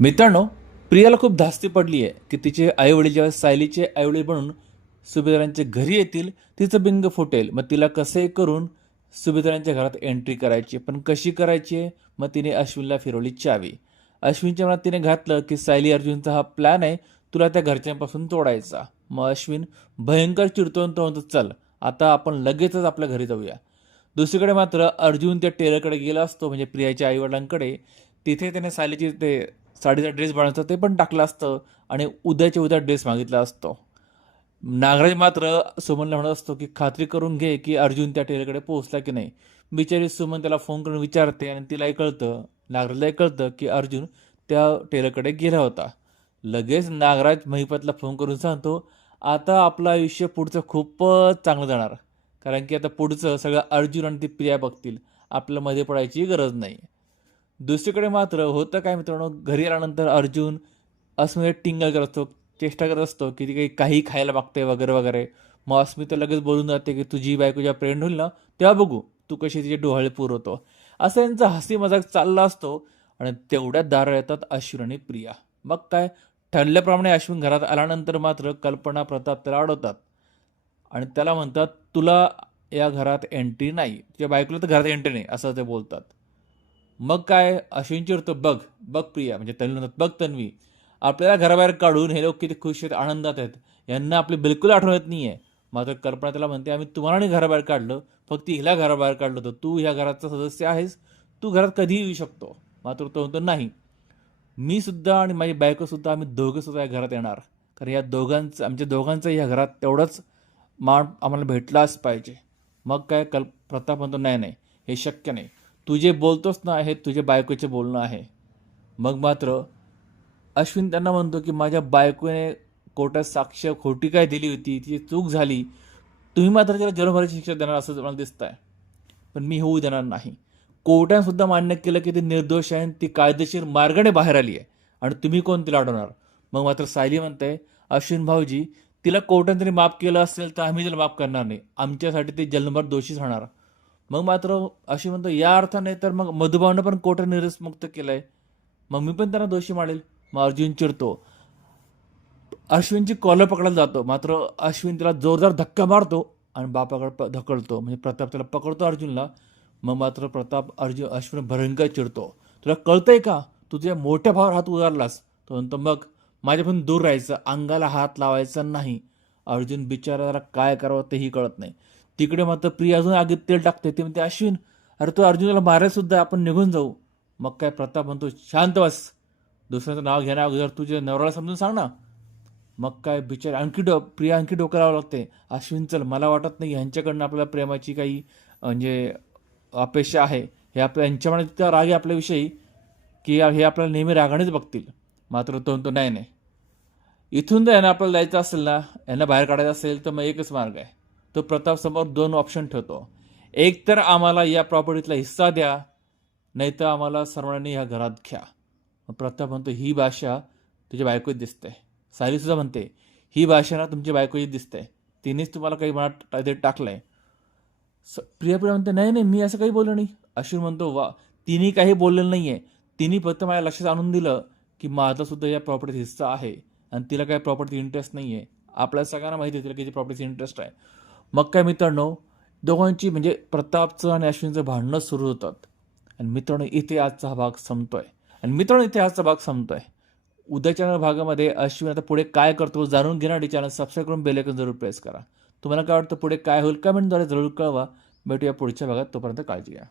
मित्रांनो प्रियाला खूप धास्ती पडली आहे की तिचे आईवडील जेव्हा सायलीचे आईवडील बनून सुभेदारांच्या घरी येतील तिचं बिंग फुटेल. मग तिला कसे करून सुभेदारांच्या घरात एंट्री करायची पण कशी करायची आहे? मग तिने अश्विनला फिरवली चावी. अश्विनच्या मनात तिने घातलं की सायली अर्जुनचा हा प्लॅन आहे तुला त्या घरच्यांपासून तोडायचा. मग अश्विन भयंकर चिडतो तो म्हणतो चल आता आपण लगेचच आपल्या घरी जाऊया. दुसरीकडे मात्र अर्जुन त्या टेलरकडे गेला असतो म्हणजे प्रियाच्या आईवडिलांकडे. तिथे त्याने सायलीची ते साडीचा ड्रेस बनवायचा ते पण टाकलं असतं आणि उद्याच्या उद्या ड्रेस मागितला असतो. नागराज मात्र सुमनला म्हणत असतो की खात्री करून घे की अर्जुन त्या टेलरकडे पोहोचला की नाही. बिचारी सुमन त्याला फोन करून विचारते आणि तिलाही कळतं नागराजलाही कळतं की अर्जुन त्या टेलरकडे गेला होता. लगेच नागराज महिपतला फोन करून सांगतो आता आपलं आयुष्य पुढचं खूपच चांगलं जाणार. कारण की आता पुढचं सगळं अर्जुन आणि ती प्रिया बघतील. आपल्या मध्ये पडायची गरज नाही. दुसरीकडे मात्र होतं काय मित्रांनो घरी आल्यानंतर अर्जुन अस्मिता टिंगल करत असतो चेष्टा करत असतो की ती काही काही खायला मागते वगैरे वगैरे. मग अस्मिता लगेच बोलून जाते की तुझी बायको जेव्हा प्रेंड होईल ना तेव्हा बघू तू कशी तिचे डोहाळे होतो असं यांचा हसी मजाक चालला असतो आणि तेवढ्यात दार येतात अश्विन आणि प्रिया. मग काय? ठरल्याप्रमाणे अश्विन घरात आल्यानंतर मात्र कल्पना प्रताप त्याला अडवतात. आणि त्याला म्हणतात तुला या घरात एंट्री नाही. तुझ्या बायकोला तर घरात एंट्री नाही असं ते बोलतात. मग काय? अश्विनची ऋतू बघ. बघ प्रिया म्हणजे तन्वी म्हणतात बघ तन्वी. आपल्याला घराबाहेर काढून हे लोक किती खुश आहेत आनंदात आहेत. यांना आपली बिलकुल आठवण येत नाही आहे मात्र कल्पना त्याला म्हणते आम्ही तुम्हाला नाही घराबाहेर काढलं. फक्त हिला घराबाहेर काढलं होतं. तू ह्या घराचा सदस्य आहेस. तू घरात कधीही येऊ शकतो. मात्र तो म्हणतो नाही. मी सुद्धा आणि माझी बायको सुद्धा आम्ही दोघं सुद्धा या घरात येणार. कारण या दोघांचं आमच्या दोघांचं या घरात तेवढंच मान आम्हाला भेटलाच पाहिजे. मग काय? कल्प प्रताप म्हणतो नाही नाही. हे शक्य नाही. तू जे बोलतोस ना हे तुझ्या बायकोचे बोलणं आहे. मग मात्र अश्विन त्यांना म्हणतो की माझ्या बायकोने कोर्टात साक्ष खोटी काय दिली होती? तिची चूक झाली. तुम्ही मात्र त्याला जन्मभराची शिक्षा देणार असं मला दिसत आहे पण मी होऊ देणार नाही. कोर्टाने सुद्धा मान्य केलं की ती निर्दोष आहे आणि ती कायदेशीर मार्गाने बाहेर आली आहे. आणि तुम्ही कोण तिला अडवणार? मग मात्र सायली म्हणते अश्विन भाऊजी तिला कोर्टाने तरी माफ केलं असेल तर आम्ही तिला माफ करणार नाही. आमच्यासाठी ते जन्मभर दोषीच होणार मग मात्र अशी म्हणतो या अर्थाने तर मग मधुभावनं पण कोर्टाने निरसमुक्त केलं आहे मग मी पण त्यांना दोषी मानेल. मग अर्जुन चिडतो. अश्विनची कॉलर पकडायला जातो. मात्र अश्विन त्याला जोरदार धक्का मारतो आणि बापाकडे प धकडतो म्हणजे प्रताप त्याला पकडतो अर्जुनला. मग मात्र प्रताप अर्जुन अश्विन भयंकर चिडतो. तुला कळतंय का? तू तुझ्या मोठ्या भावावर हात उगारलास. तो म्हणतो मग माझ्यापासून दूर राहायचं. अंगाला हात लावायचा नाही. अर्जुन बिचाराला काय करावं तेही कळत नाही. तिकडे मात्र प्रिया अजून आगीत तेल टाकते ते म्हणते अश्विन अरे तू अर्जुनाला मारायला सुद्धा आपण निघून जाऊ. मग काय प्रताप म्हणतो शांत बस. दुसऱ्याचं नाव घेण्या अगोदर तुझ्या नवऱ्याला समजून सांग ना. मग काय बिचार आणखी डो प्रिया आणखी डोकं लावावं लागते. अश्विन चल मला वाटत नाही ह्यांच्याकडनं आपल्याला प्रेमाची काही म्हणजे अपेक्षा आहे. हे आपल्या यांच्या मनात इतका राग आहे आपल्याविषयी की हे आपल्याला नेहमी रागानेच बघतील. मात्र तो म्हणतो नाही नाही. इथून जर यांना आपल्याला जायचं असेल ना यांना बाहेर काढायचं असेल तर मग एकच मार्ग आहे. तो प्रतापसमोर दोन ऑप्शन ठेवतो. एक तर आम्हाला या प्रॉपर्टीतला हिस्सा द्या नाही तर आम्हाला सर्वांनी ह्या घरात घ्या. प्रताप म्हणतो ही भाषा तुझ्या बायकोत दिसते. सायलीसुद्धा म्हणते ही भाषा ना तुमच्या बायकोची दिसते. तिनेच तुम्हाला काही मनात ते टाकलं आहे स प्रियाप्रिया म्हणते नाही नाही मी असं काही बोललो नाही. अश्विन म्हणतो वा तिने काही बोललेलं नाही आहे तिने फक्त माझ्या लक्षात आणून दिलं की माझा सुद्धा या प्रॉपर्टीत हिस्सा आहे आणि तिला काही प्रॉपर्टी इंटरेस्ट नाही आहे आपल्या सगळ्यांना माहिती आहे तिला किती प्रॉपर्टीचा इंटरेस्ट आहे. मग काय मित्रांनो दोघांची म्हणजे प्रतापचं आणि अश्विनचं भांडणं सुरू होतात. आणि मित्रांनो इथे आजचा हा भाग संपतोय. आणि मित्रांनो इथे आजचा भाग संपतोय. उद्याच्या भागामध्ये अश्विन आता पुढे काय करतो जाणून घेण्यासाठी चॅनल सबस्क्राईब करून बेलेकन जरूर प्रेस करा. तुम्हाला काय वाटतं पुढे काय होईल कमेंटद्वारे जरूर कळवा. भेटूया पुढच्या भागात. तोपर्यंत काळजी घ्या.